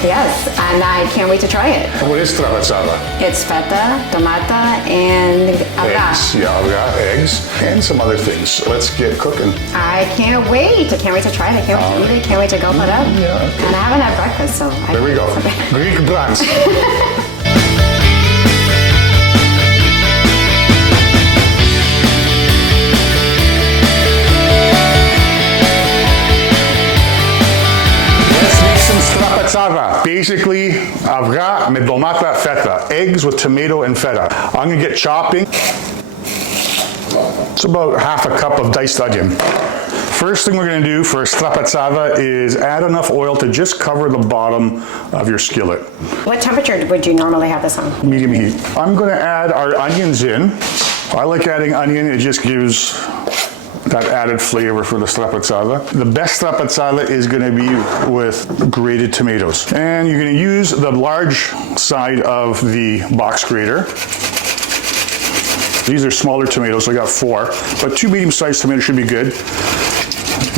Yes, and I can't wait to try it. What is Strapatsada? It's feta, tomata, and Eggs. Yeah, eggs, and some other things. Let's get cooking. I can't wait. I can't wait to try it. I can't wait to eat it. Can't wait to gulp it up. Yeah. And I haven't had breakfast, so There we go. Greek brunch. Strapatsada. Basically, αυγά με ντομάτα feta. Eggs with tomato and feta. I'm gonna get chopping. It's about half a cup of diced onion. First thing we're gonna do for strapatsada is add enough oil to just cover the bottom of your skillet. What temperature would you normally have this on? Medium heat. I'm gonna add our onions in. I like adding onion, it just gives that added flavor for the strapatsada. The best strapatsada is going to be with grated tomatoes. And you're going to use the large side of the box grater. These are smaller tomatoes, so I got 4, but 2 medium-sized tomatoes should be good.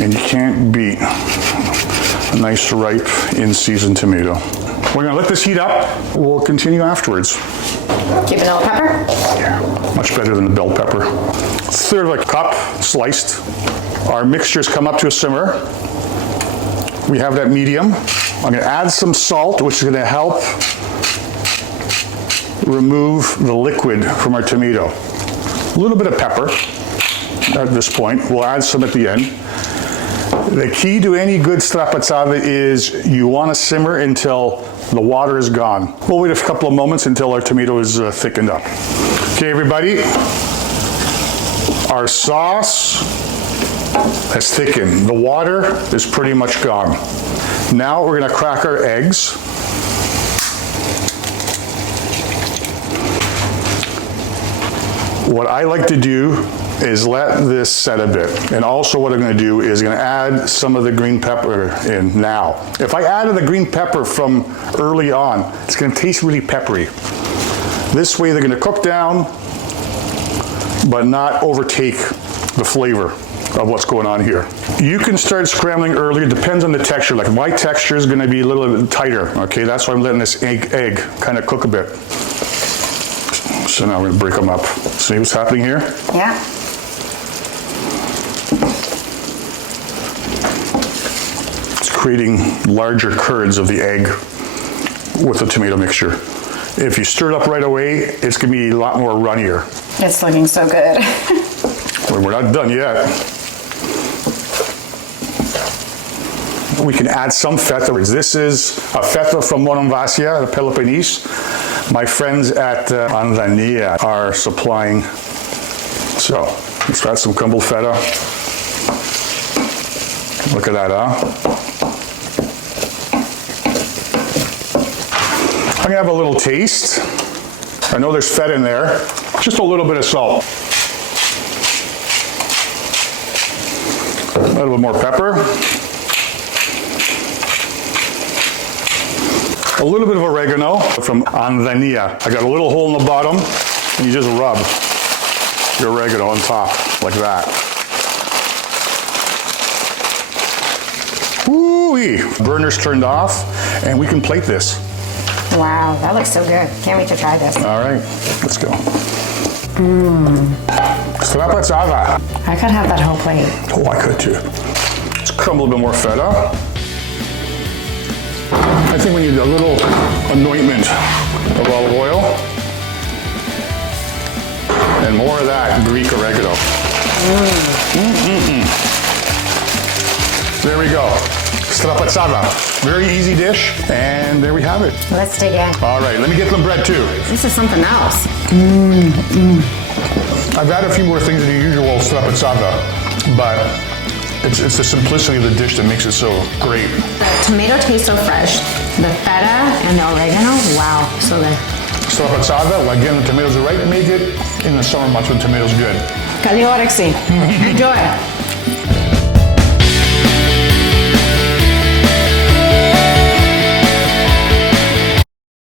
And you can't beat a nice ripe in-season tomato. We're going to let this heat up. We'll continue afterwards. Keep a little pepper? Yeah, much better than the bell pepper. Third of a cup sliced. Our mixtures come up to a simmer. We have that medium. I'm going to add some salt, which is going to help remove the liquid from our tomato. A little bit of pepper at this point. We'll add some at the end. The key to any good strapatsada is you want to simmer until the water is gone. We'll wait a couple of moments until our tomato is thickened up. Okay, everybody. Our sauce has thickened. The water is pretty much gone. Now we're going to crack our eggs. What I like to do is let this set a bit. And also what I'm going to do is going to add some of the green pepper in now. If I added the green pepper from early on, it's going to taste really peppery. This way they're going to cook down, but not overtake the flavor of what's going on here. You can start scrambling early. It depends on the texture. Like my texture is going to be a little bit tighter. Okay, that's why I'm letting this egg kind of cook a bit. So now we're going to break them up. See what's happening here? Yeah. It's creating larger curds of the egg with the tomato mixture. If you stir it up right away, it's going to be a lot more runnier. It's looking so good. Well, we're not done yet. We can add some feta. This is a feta from Monomvasia, the Peloponnese. My friends at Anvania are supplying. So let's add some crumbled feta. Look at that, huh? I'm gonna have a little taste. I know there's feta in there. Just a little bit of salt. A little bit more pepper. A little bit of oregano from Anvania. I got a little hole in the bottom, and you just rub your oregano on top, like that. Woo-wee! Burner's turned off, and we can plate this. Wow, that looks so good. Can't wait to try this. All right, let's go. Strapatsada. I could have that whole plate. Oh, I could too. Let's crumble a bit more feta. I think we need a little anointment of olive oil. And more of that Greek oregano. There we go. Strapatsada. Very easy dish. And there we have it. Let's dig in. All right, let me get some bread too. This is something else. I've added a few more things than the usual strapatsada, but it's the simplicity of the dish that makes it so great. The tomato tastes so fresh. The feta and the oregano, wow, so good. Strapatsada, again, the tomatoes are right. Make it in the summer months when tomatoes are good. Καλή όρεξη. Enjoy.